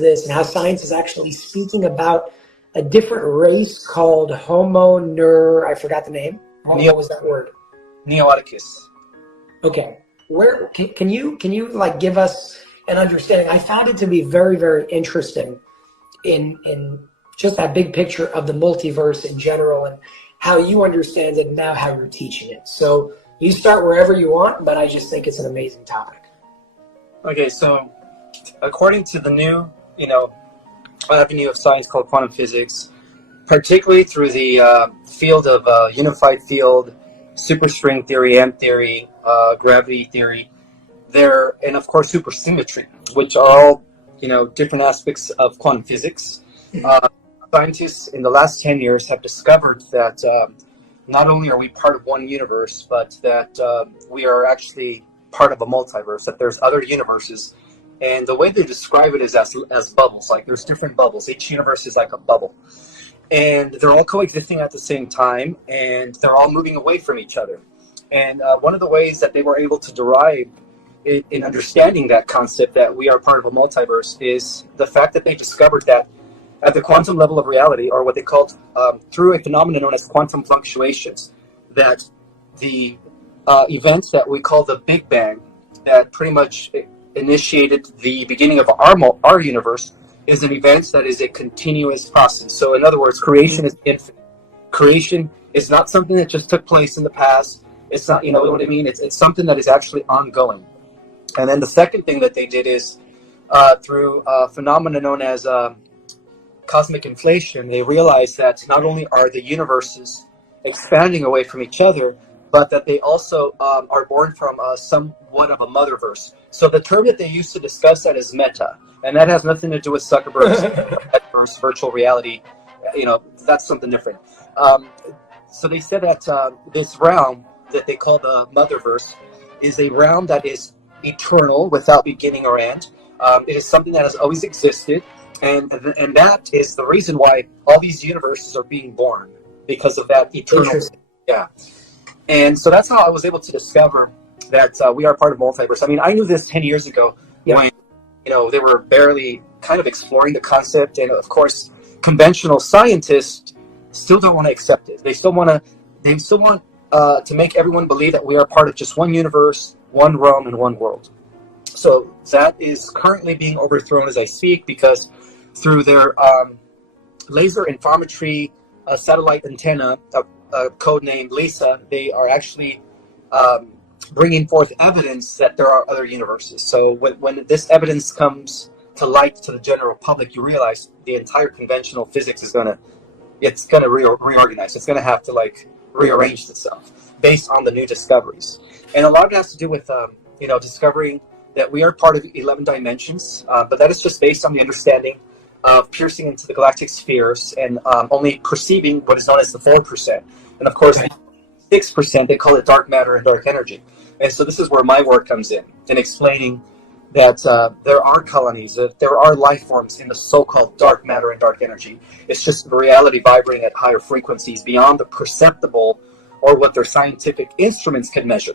this and how science is actually speaking about a different race called I forgot the name. What was that word? Neoticus. Okay. Where can you like give us an understanding? I found it to be very, very interesting in just that big picture of the multiverse in general and how you understand it and now how you're teaching it. So you start wherever you want, but I just think it's an amazing topic. Okay, so according to the new, avenue of science called quantum physics, particularly through the field of unified field, superstring theory, M theory, gravity theory, and of course supersymmetry, which are all different aspects of quantum physics. Scientists in the last 10 years have discovered that not only are we part of one universe, but that we are actually part of a multiverse, that there's other universes. And the way they describe it is as bubbles. Like there's different bubbles. Each universe is like a bubble. And they're all coexisting at the same time, and they're all moving away from each other. And one of the ways that they were able to derive in understanding that concept that we are part of a multiverse is the fact that they discovered that at the quantum level of reality, or what they called through a phenomenon known as quantum fluctuations, that the events that we call the Big Bang, that pretty much initiated the beginning of our universe, is an event that is a continuous process. So in other words, creation is infinite. Creation is not something that just took place in the past. It's not, you know what I mean? It's something that is actually ongoing. And then the second thing that they did is through a phenomenon known as cosmic inflation, they realized that not only are the universes expanding away from each other, but that they also are born from somewhat of a motherverse. So the term that they use to discuss that is meta, and that has nothing to do with Zuckerberg's metaverse, virtual reality. That's something different. So they said that this realm that they call the motherverse is a realm that is eternal, without beginning or end. It is something that has always existed, and that is the reason why all these universes are being born, because of that eternal. Yeah. And so that's how I was able to discover that we are part of multiverse. I mean, I knew this 10 years ago when, they were barely kind of exploring the concept. And of course, conventional scientists still don't want to accept it. They still want to make everyone believe that we are part of just one universe, one realm, and one world. So that is currently being overthrown as I speak, because through their laser interferometry satellite antenna, codenamed LISA, they are actually bringing forth evidence that there are other universes. So when this evidence comes to light to the general public, you realize the entire conventional physics is going to reorganize. It's going to have to rearrange itself based on the new discoveries. And a lot of it has to do with discovering that we are part of 11 dimensions, but that is just based on the understanding of piercing into the galactic spheres and only perceiving what is known as the 4%. And of course, 6%, they call it dark matter and dark energy. And so this is where my work comes in explaining that there are colonies, that there are life forms in the so-called dark matter and dark energy. It's just reality vibrating at higher frequencies beyond the perceptible or what their scientific instruments can measure.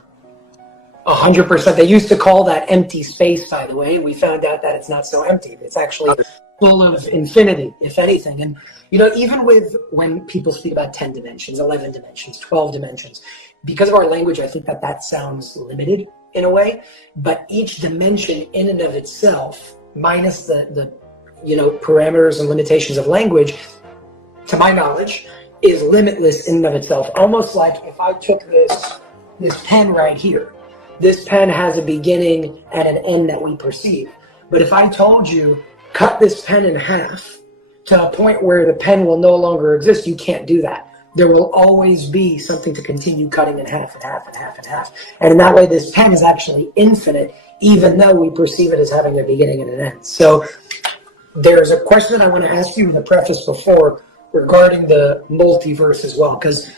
100%. They used to call that empty space, by the way. We found out that it's not so empty. It's actually full of infinity, if anything. And, even when people speak about 10 dimensions, 11 dimensions, 12 dimensions, because of our language, I think that sounds limited in a way. But each dimension in and of itself, minus the parameters and limitations of language, to my knowledge, is limitless in and of itself. Almost like if I took this pen right here, this pen has a beginning and an end that we perceive. But if I told you, cut this pen in half to a point where the pen will no longer exist, you can't do that. There will always be something to continue cutting in half and half and half and half. And in that way, this pen is actually infinite, even though we perceive it as having a beginning and an end. So there's a question that I want to ask you in the preface before regarding the multiverse as well, because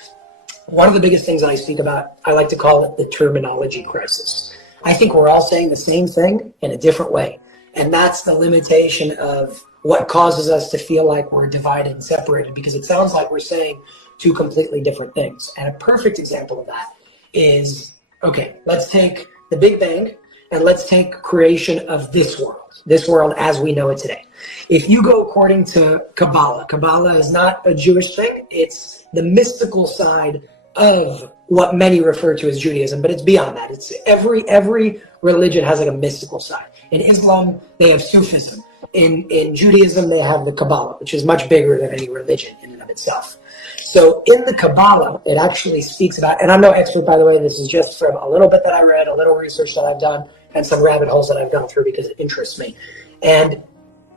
one of the biggest things I speak about, I like to call it the terminology crisis. I think we're all saying the same thing in a different way. And that's the limitation of what causes us to feel like we're divided and separated, because it sounds like we're saying two completely different things. And a perfect example of that is, okay, let's take the Big Bang and let's take creation of this world as we know it today. If you go according to Kabbalah is not a Jewish thing. It's the mystical side of what many refer to as Judaism, but it's beyond that. It's every religion has like a mystical side. In Islam, they have Sufism. In Judaism, they have the Kabbalah, which is much bigger than any religion in and of itself. So in the Kabbalah, it actually speaks about, and I'm no expert, by the way, this is just from a little bit that I read, a little research that I've done, and some rabbit holes that I've gone through because it interests me. And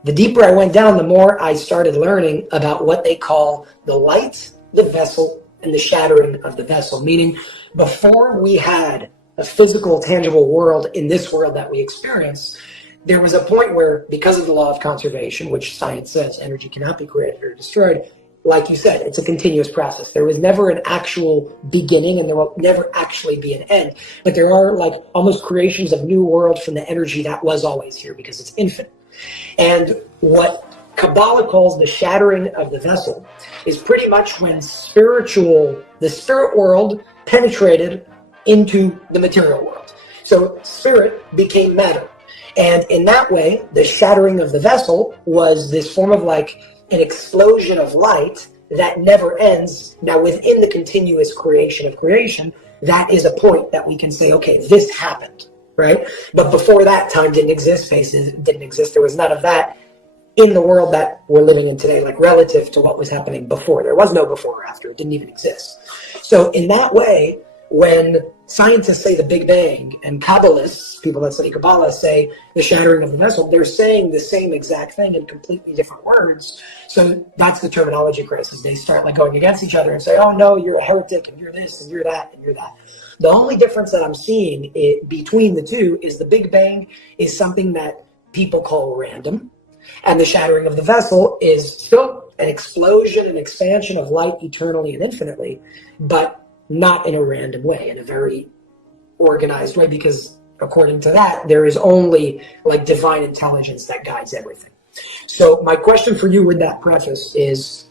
the deeper I went down, the more I started learning about what they call the light, the vessel, and the shattering of the vessel. Meaning, before we had a physical, tangible world in this world that we experience, there was a point where, because of the law of conservation, which science says energy cannot be created or destroyed, like you said, it's a continuous process. There was never an actual beginning, and there will never actually be an end. But there are like almost creations of new worlds from the energy that was always here, because it's infinite. And what Kabbalah calls the shattering of the vessel is pretty much when the spirit world penetrated into the material world. So spirit became matter. And in that way, the shattering of the vessel was this form of like an explosion of light that never ends. Now, within the continuous creation of creation, that is a point that we can say, okay, this happened, right? But before that, time didn't exist, space didn't exist. There was none of that in the world that we're living in today, like relative to what was happening before. There was no before or after. It didn't even exist. So in that way, when scientists say the Big Bang and Kabbalists, people that study Kabbalah, say the shattering of the vessel, they're saying the same exact thing in completely different words. So that's the terminology crisis. They start like going against each other and say, oh no, you're a heretic, and you're this, and you're that, and you're that. The only difference that I'm seeing between the two is the Big Bang is something that people call random, and the shattering of the vessel is still an explosion, an expansion of light eternally and infinitely, but not in a random way, in a very organized way, because according to that, there is only like divine intelligence that guides everything. So my question for you with that preface is,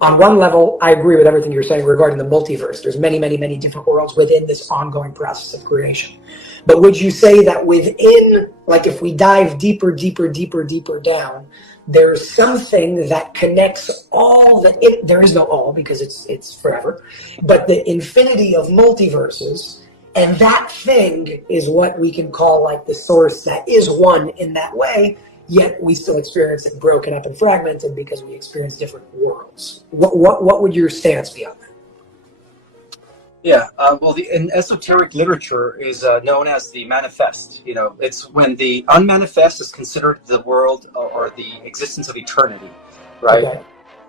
on one level, I agree with everything you're saying regarding the multiverse. There's many, many, many different worlds within this ongoing process of creation. But would you say that within, like if we dive deeper down, there's something that connects all there is no all because it's forever, but the infinity of multiverses, and that thing is what we can call like the source that is one in that way, yet we still experience it broken up and fragmented because we experience different worlds. What would your stance be on that? Yeah, well, in esoteric literature is known as the manifest. You know, it's when the unmanifest is considered the world or the existence of eternity, right? Okay.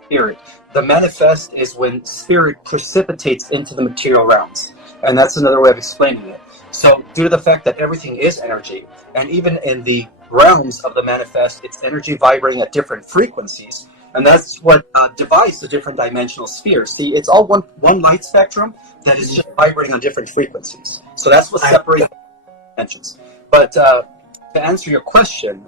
Spirit. The manifest is when spirit precipitates into the material realms, and that's another way of explaining it. So, due to the fact that everything is energy, and even in the realms of the manifest, it's energy vibrating at different frequencies. And that's what divides the different dimensional spheres. See, it's all one light spectrum that is just vibrating on different frequencies. So that's what separates dimensions. But to answer your question,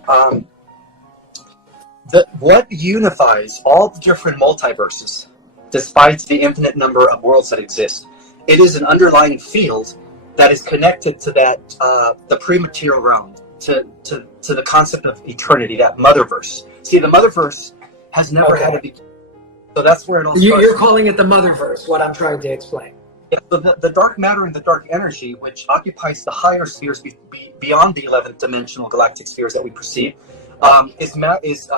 what unifies all the different multiverses, despite the infinite number of worlds that exist, it is an underlying field that is connected to that the pre-material realm, to the concept of eternity, that motherverse. See, the motherverse has never had a beginning. So that's where it all starts. You're calling it the motherverse, what I'm trying to explain. Yeah, so the dark matter and the dark energy, which occupies the higher spheres beyond the 11th dimensional galactic spheres that we perceive, is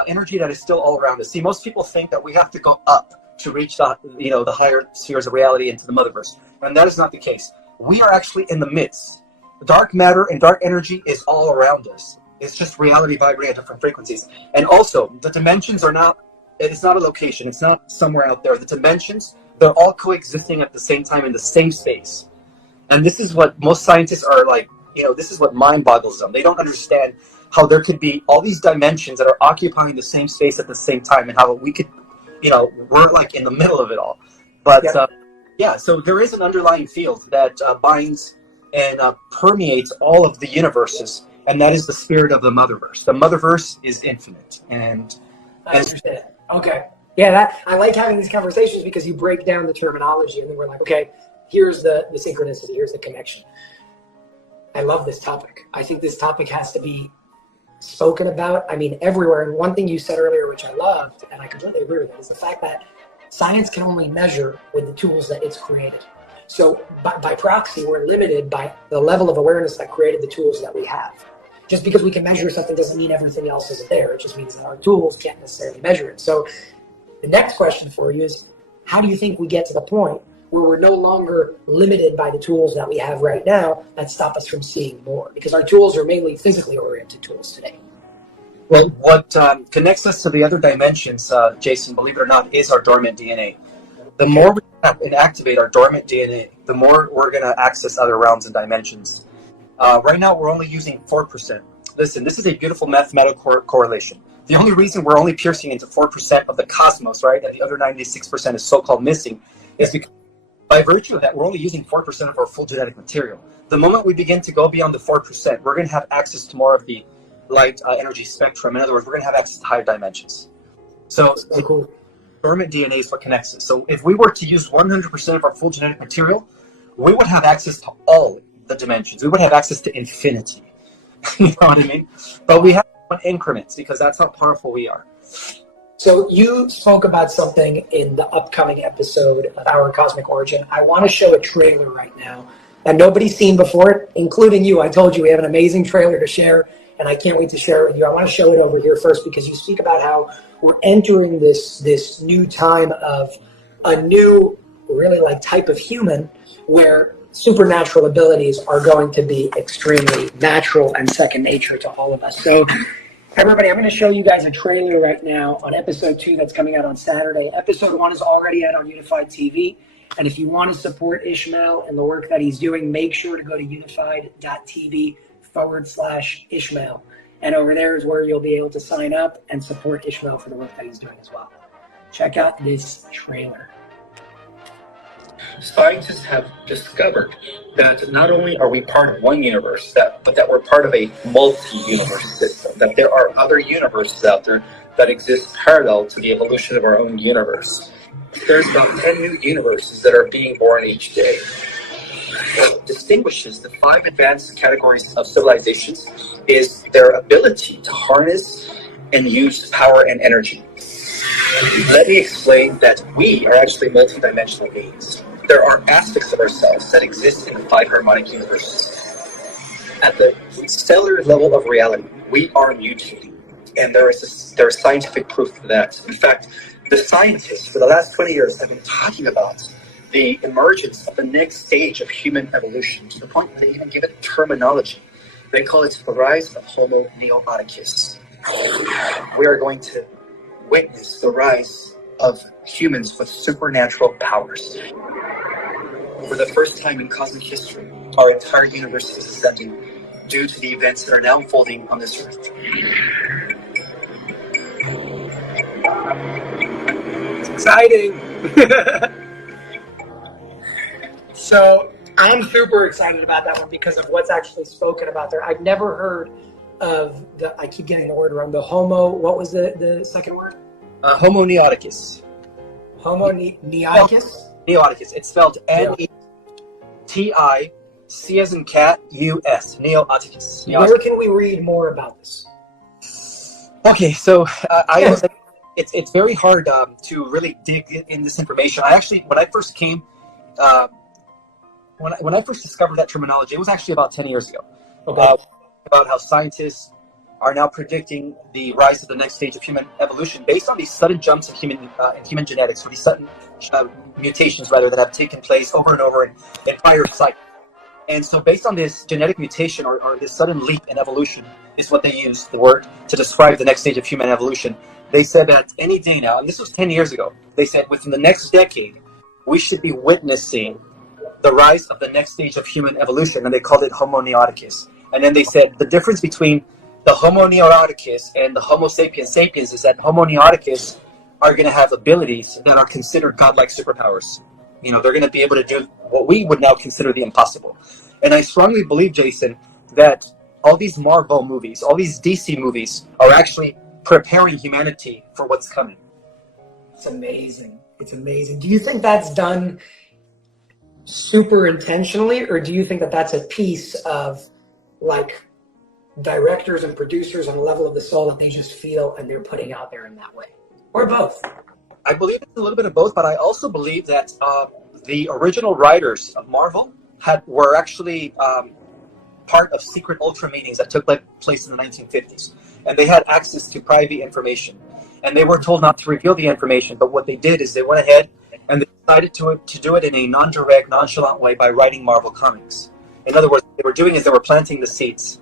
energy that is still all around us. See, most people think that we have to go up to reach the higher spheres of reality into the motherverse, and that is not the case. We are actually in the midst. The dark matter and dark energy is all around us. It's just reality vibrating at different frequencies. And also, the dimensions are not, it's not a location. It's not somewhere out there. The dimensions, they're all coexisting at the same time in the same space. And this is what most scientists are like, this is what mind boggles them. They don't understand how there could be all these dimensions that are occupying the same space at the same time, and how we could, we're like in the middle of it all. But so there is an underlying field that binds and permeates all of the universes. And that is the spirit of the motherverse. The motherverse is infinite, and I understand. Okay, yeah, I like having these conversations because you break down the terminology, and then we're like, okay, here's the synchronicity, here's the connection. I love this topic. I think this topic has to be spoken about, I mean, everywhere. And one thing you said earlier, which I loved, and I completely agree with it, is the fact that science can only measure with the tools that it's created. So by proxy, we're limited by the level of awareness that created the tools that we have. Just because we can measure something doesn't mean everything else isn't there. It just means that our tools can't necessarily measure it. So the next question for you is, how do you think we get to the point where we're no longer limited by the tools that we have right now that stop us from seeing more? Because our tools are mainly physically oriented tools today. Well, what connects us to the other dimensions, Jason, believe it or not, is our dormant DNA. The more we activate our dormant DNA, the more we're going to access other realms and dimensions. Right now, we're only using 4%. Listen, this is a beautiful mathematical correlation. The only reason we're only piercing into 4% of the cosmos, right, and the other 96% is so-called missing, is because by virtue of that, we're only using 4% of our full genetic material. The moment we begin to go beyond the 4%, we're going to have access to more of the light energy spectrum. In other words, we're going to have access to higher dimensions. So cool. Dormant DNA is what connects us. So if we were to use 100% of our full genetic material, we would have access to all the dimensions. We would have access to infinity. You know what I mean? But we have increments because that's how powerful we are. So you spoke about something in the upcoming episode of Our Cosmic Origin. I want to show a trailer right now that nobody's seen before, including you. I told you we have an amazing trailer to share, and I can't wait to share it with you. I want to show it over here first because you speak about how we're entering this new time of a new, really like type of human where supernatural abilities are going to be extremely natural and second nature to all of us. So everybody, I'm going to show you guys a trailer right now on episode 2 that's coming out on Saturday. Episode 1 is already out on Unified TV. And if you want to support Ismael and the work that he's doing, make sure to go to unified.tv/Ismael. And over there is where you'll be able to sign up and support Ismael for the work that he's doing as well. Check out this trailer. Scientists have discovered that not only are we part of one universe, but that we're part of a multi-universe system, that there are other universes out there that exist parallel to the evolution of our own universe. There's about 10 new universes that are being born each day. What distinguishes the 5 advanced categories of civilizations is their ability to harness and use power and energy. Let me explain that we are actually multidimensional beings. There are aspects of ourselves that exist in the 5 harmonic universes. At the stellar level of reality, we are mutating, and there is scientific proof for that. In fact, the scientists for the last 20 years have been talking about the emergence of the next stage of human evolution, to the point that they even give it terminology. They call it the rise of Homo neoticus. We are going to witness the rise of humans with supernatural powers. For the first time in cosmic history, our entire universe is ascending due to the events that are now unfolding on this earth. It's exciting. So I'm super excited about that one because of what's actually spoken about there. I've never heard of I keep getting the word wrong, the Homo, what was the second word? Homo neoticus. Homo neoticus? Neoticus. It's spelled N-E-T-I-C as in cat, U-S. Neoticus. Where can we read more about this? Okay, so it's very hard to really dig in this information. I actually, when I first came, when I first discovered that terminology, it was actually about 10 years ago. Okay. About how scientists are now predicting the rise of the next stage of human evolution based on these sudden jumps of human genetics, or these sudden mutations, rather, that have taken place over and over in prior cycles. And so based on this genetic mutation or this sudden leap in evolution is what they use, the word, to describe the next stage of human evolution. They said that any day now, and this was 10 years ago, they said within the next decade, we should be witnessing the rise of the next stage of human evolution, and they called it Homo neoticus. And then they said the difference between the Homo neoticus and the Homo sapiens sapiens is that Homo neoticus are going to have abilities that are considered godlike superpowers. You know, they're going to be able to do what we would now consider the impossible. And I strongly believe, Jason, that all these Marvel movies, all these DC movies are actually preparing humanity for what's coming. It's amazing. It's amazing. Do you think that's done super intentionally, or do you think that that's a piece of like directors and producers on a level of the soul that they just feel and they're putting out there in that way? Or both? I believe it's a little bit of both, but I also believe that the original writers of Marvel were actually part of secret ultra meetings that took place in the 1950s, and they had access to private information, and they were told not to reveal the information. But what they did is they went ahead and they decided to do it in a non-direct, nonchalant way by writing Marvel comics. In other words, what they were doing is they were planting the seeds.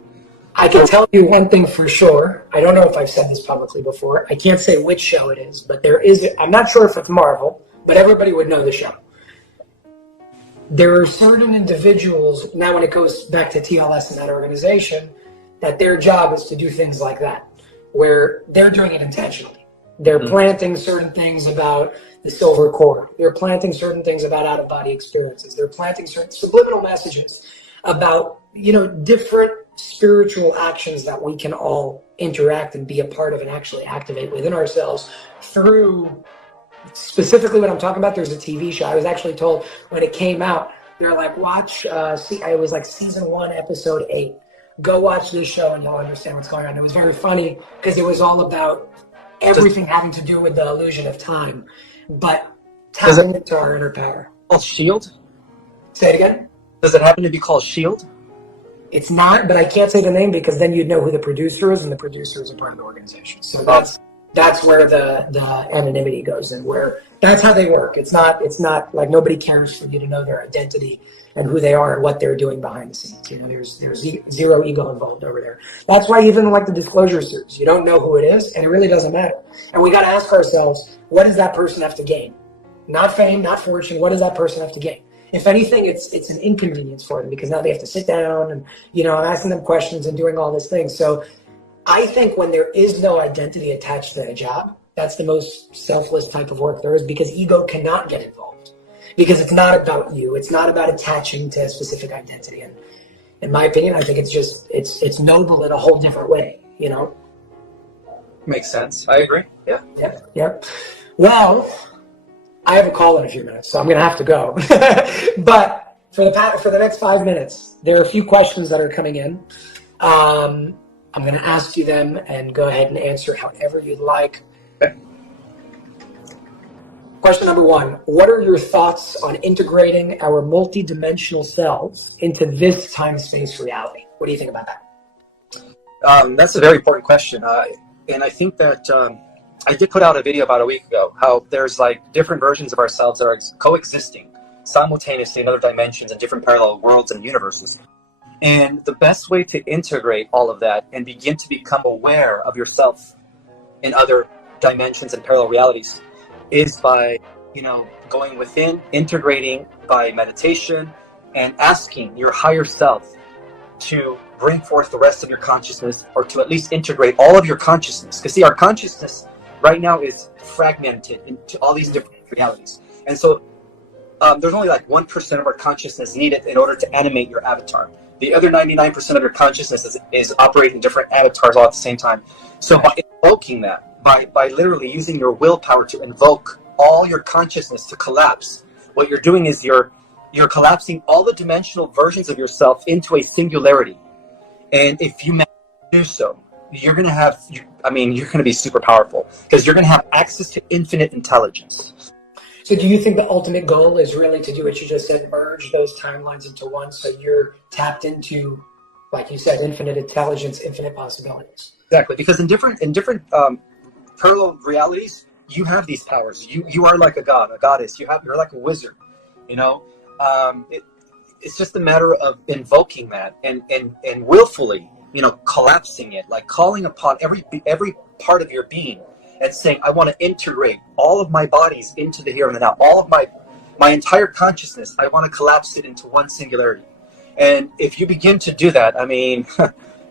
I can tell you one thing for sure. I don't know if I've said this publicly before. I can't say which show it is, but there is. I'm not sure if it's Marvel, but everybody would know the show. There are certain individuals, now when it goes back to TLS and that organization, that their job is to do things like that, where they're doing it intentionally. They're planting certain things about the silver core. They're planting certain things about out-of-body experiences. They're planting certain subliminal messages about, different spiritual actions that we can all interact and be a part of and actually activate within ourselves through. Specifically what I'm talking about, there's a TV show. I was actually told when it came out, they're like, watch, it was like season 1, episode 8. Go watch this show and you'll understand what's going on. It was very funny because it was all about everything having to do with the illusion of time, but tapping into our inner power. Called Shield? Say it again? Does it happen to be called Shield? It's not, but I can't say the name because then you'd know who the producer is, and the producer is a part of the organization. So that's where the anonymity goes, and where that's how they work. It's not like nobody cares for you to know their identity and who they are and what they're doing behind the scenes. There's zero ego involved over there. That's why even like the disclosure suits, you don't know who it is, and it really doesn't matter. And we got to ask ourselves, what does that person have to gain? Not fame, not fortune. What does that person have to gain? If anything, it's an inconvenience for them because now they have to sit down and I'm asking them questions and doing all these things. So I think when there is no identity attached to a job, that's the most selfless type of work there is, because ego cannot get involved, because it's not about you. It's not about attaching to a specific identity. And in my opinion, I think it's noble in a whole different way, Makes sense. I agree. Yeah. Yeah. Well, I have a call in a few minutes, so I'm going to have to go. But for the next 5 minutes, there are a few questions that are coming in. I'm going to ask you them and go ahead and answer however you'd like. Okay. Question number 1, what are your thoughts on integrating our multidimensional selves into this time-space reality? What do you think about that? That's a very important question. And I think that I did put out a video about a week ago, how there's like different versions of ourselves that are coexisting simultaneously in other dimensions and different parallel worlds and universes. And the best way to integrate all of that and begin to become aware of yourself in other dimensions and parallel realities is by, going within, integrating by meditation, and asking your higher self to bring forth the rest of your consciousness, or to at least integrate all of your consciousness. Because see, our consciousness right now is fragmented into all these different realities. And so there's only like 1% of our consciousness needed in order to animate your avatar. The other 99% of your consciousness is operating different avatars all at the same time. So by invoking that, by literally using your willpower to invoke all your consciousness to collapse, what you're doing is you're collapsing all the dimensional versions of yourself into a singularity. And if you manage to do so, you're going to be super powerful, because you're going to have access to infinite intelligence. So do you think the ultimate goal is really to do what you just said, merge those timelines into one, so you're tapped into, like you said, infinite intelligence, infinite possibilities? Exactly, because in different parallel realities, you have these powers. You are like a god, a goddess. You're like a wizard. It's just a matter of invoking that and willfully, collapsing it, like calling upon every part of your being and saying, I want to integrate all of my bodies into the here and the now. All of my entire consciousness, I want to collapse it into one singularity. And if you begin to do that,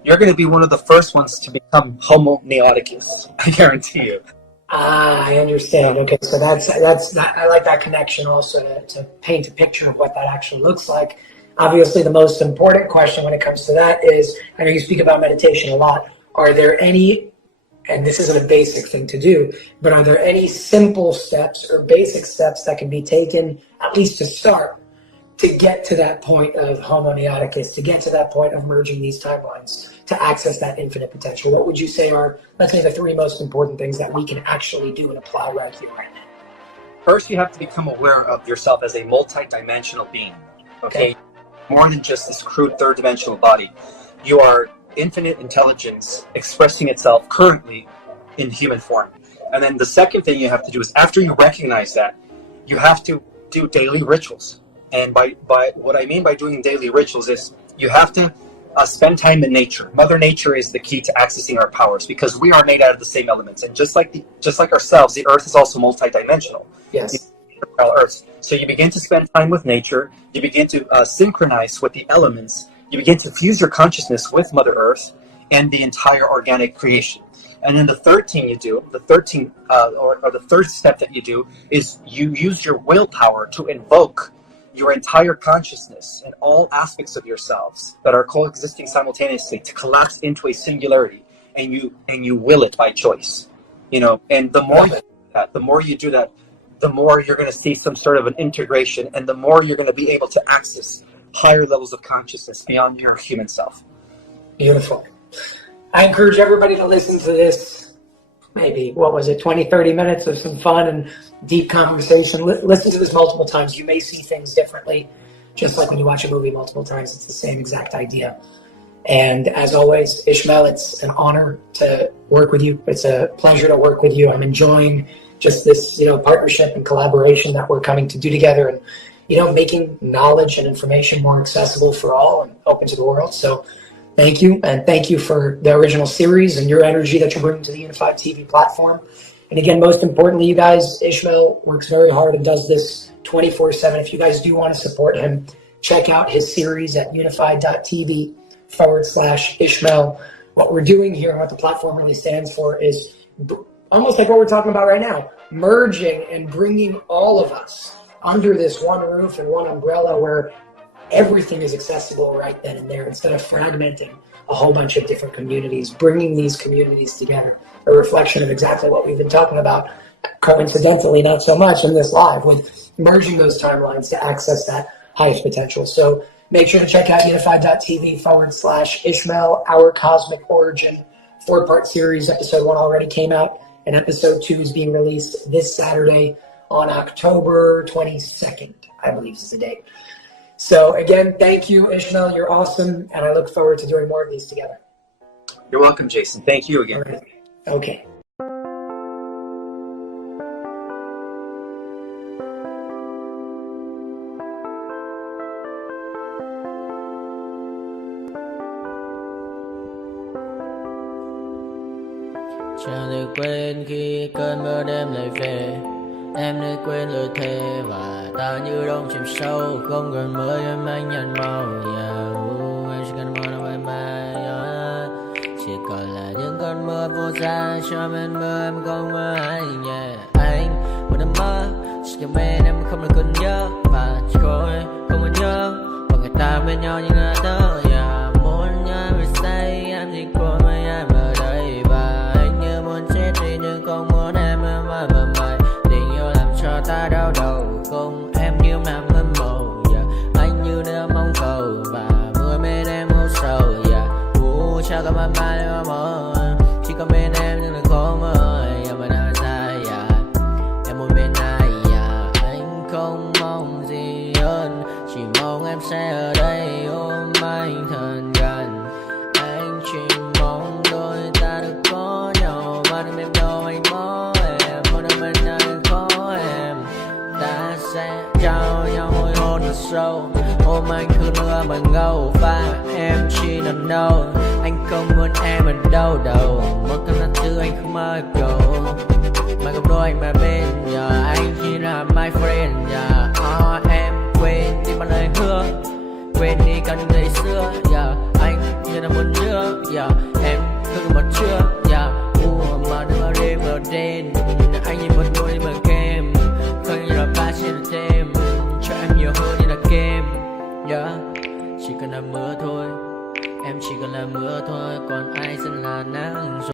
you're going to be one of the first ones to become Homo neoticus. I guarantee you. I understand. Okay, so that's I like that connection also to paint a picture of what that actually looks like. Obviously, the most important question when it comes to that is, I know you speak about meditation a lot. Are there any, and this isn't a basic thing to do, but are there any simple steps or basic steps that can be taken, at least to start, to get to that point of Homo neoticus, to get to that point of merging these timelines, to access that infinite potential? What would you say are, let's say, the three most important things that we can actually do and apply right here, right now? First, you have to become aware of yourself as a multi-dimensional being. Okay? More than just this crude third-dimensional body. You are infinite intelligence expressing itself currently in human form. And then the second thing you have to do is, after you recognize that, you have to do daily rituals. And by what I mean by doing daily rituals is you have to spend time in nature. Mother Nature is the key to accessing our powers, because we are made out of the same elements. And just like ourselves, the Earth is also multidimensional. Yes. Earth. So you begin to spend time with nature. You begin to synchronize with the elements. You begin to fuse your consciousness with Mother Earth and the entire organic creation. And then the third thing you do, the third step that you do, is you use your willpower to invoke your entire consciousness and all aspects of yourselves that are coexisting simultaneously to collapse into a singularity, and you will it by choice. And the more you do that, the more you're going to see some sort of an integration, and the more you're going to be able to access higher levels of consciousness beyond your human self. Beautiful. I encourage everybody to listen to this, maybe, 20, 30 minutes of some fun and deep conversation. Listen to this multiple times. You may see things differently, just like when you watch a movie multiple times. It's the same exact idea. And as always, Ismael, it's an honor to work with you. It's a pleasure to work with you. I'm enjoying just this, partnership and collaboration that we're coming to do together, and, making knowledge and information more accessible for all and open to the world. So thank you. And thank you for the original series and your energy that you're bringing to the Unified TV platform. And again, most importantly, you guys, Ismael works very hard and does this 24/7. If you guys do want to support him, check out his series at unified.tv/Ishmael. What we're doing here and what the platform really stands for is almost like what we're talking about right now, merging and bringing all of us under this one roof and one umbrella where everything is accessible right then and there, instead of fragmenting a whole bunch of different communities, bringing these communities together, a reflection of exactly what we've been talking about, coincidentally, not so much in this live, with merging those timelines to access that highest potential. So make sure to check out unified.tv/Ishmael, Our Cosmic Origin 4-part series. Episode 1 already came out, and episode 2 is being released this Saturday on October 22nd, I believe is the date. So again, thank you, Ishmael. You're awesome, and I look forward to doing more of these together. You're welcome, Jason. Thank you again. All right. Okay. Chẳng được quên khi cơn mưa đêm lại về. Em đã quên lời thề và ta như đông chìm sâu. Không còn mơ em anh nhận màu. Em chỉ cần mơ đâu em ai. Chỉ còn là những cơn mưa vô giá. Cho bên mơ em không mơ anh. Anh một đêm mơ. Chỉ cần bên em không được cần nhớ. Và chỉ có em không còn nhớ. Và người ta bên nhau như ngã tớ. Muốn nhớ về say em chỉ có mấy em ở đây. Và anh như muốn chết đi nhưng không muốn em mãi mãi. Tình yêu làm cho ta đau đầu. Không em như mà mơ mộng. Anh như đứa mong cầu. Và mưa bên em hô sầu. Chào các bạn mai em mơ. Chỉ có bên em nhưng là khó mơ. Em ở nơi dài. Em muốn bên ai. Anh không mong gì hơn. Chỉ mong em sẽ ở đây ôm anh thật gần. Anh chỉ mong đôi ta được có nhau. Mà đừng em đâu anh có em. Một đôi bên anh có em. Ta sẽ trao nhau môi hôn thật sâu. Ôm anh cứ mưa bằng ngâu. Và em chỉ nằm đâu. Anh không muốn em ở đâu đâu. Một cơn gió thứ anh không mơ cầu. Mà không đôi anh mà bên giờ. Anh chỉ là my friend. Em quên đi bao lời hứa. Quên đi cả những ngày xưa. Anh như là muốn nhớ. Em cứ một chưa. Mà đừng ở đêm ở đêm. Anh như một đôi mà kem. Không như là ba trên thêm. Cho em nhiều hơn như là kem. Chỉ cần là mưa thôi. Em chỉ cần là mưa thôi. Còn ai sẽ là nắng rồi.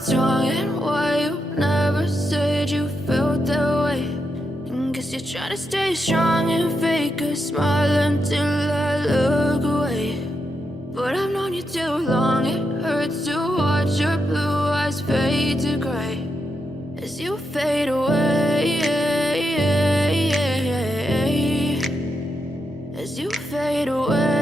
what's wrong and why you never said you felt that way. And guess you're trying to stay strong and fake a smile until I look away. But I've known you too long, it hurts to watch your blue eyes fade to gray as you fade away, as you fade away.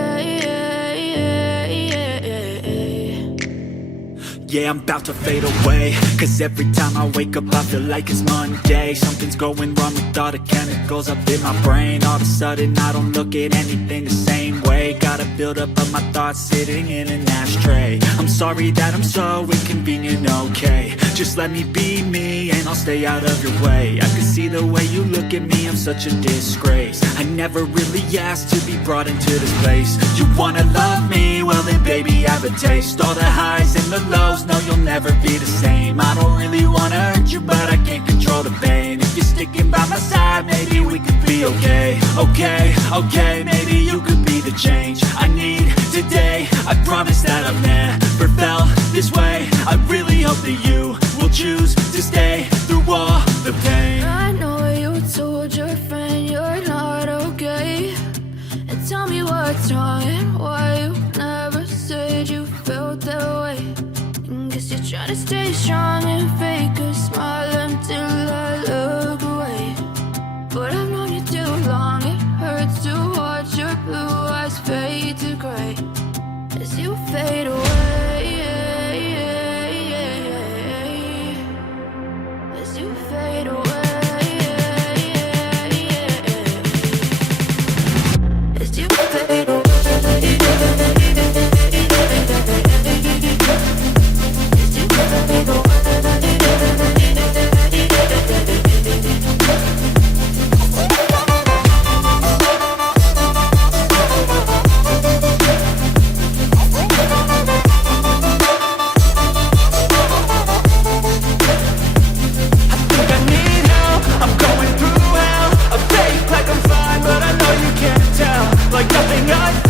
Yeah, I'm about to fade away, cause every time I wake up I feel like it's Monday. Something's going wrong with all the chemicals up in my brain. All of a sudden I don't look at anything the same way. Got a buildup of my thoughts sitting in an ashtray. I'm sorry that I'm so inconvenient, okay. Just let me be me and I'll stay out of your way. I can see the way you look at me, I'm such a disgrace. I never really asked to be brought into this place. You wanna love me? Well then baby have a taste. All the highs and the lows, no you'll never be the same. I don't really wanna hurt you but I can't control the pain. If you're sticking by my side maybe we could be okay. Okay, maybe you could be the change I need today. I promise that I've never felt this way. I really hope that you will choose to stay through all the pain. I know you told your friend you're not okay, and tell me what's wrong and why you never said you felt that way. And guess you're trying to stay strong and fake a smile until I look away. But I've known you too long, it hurts to watch your blue eyes fade to gray as you fade away, as you fade away, as you fade away, as you fade away. Like nothing I've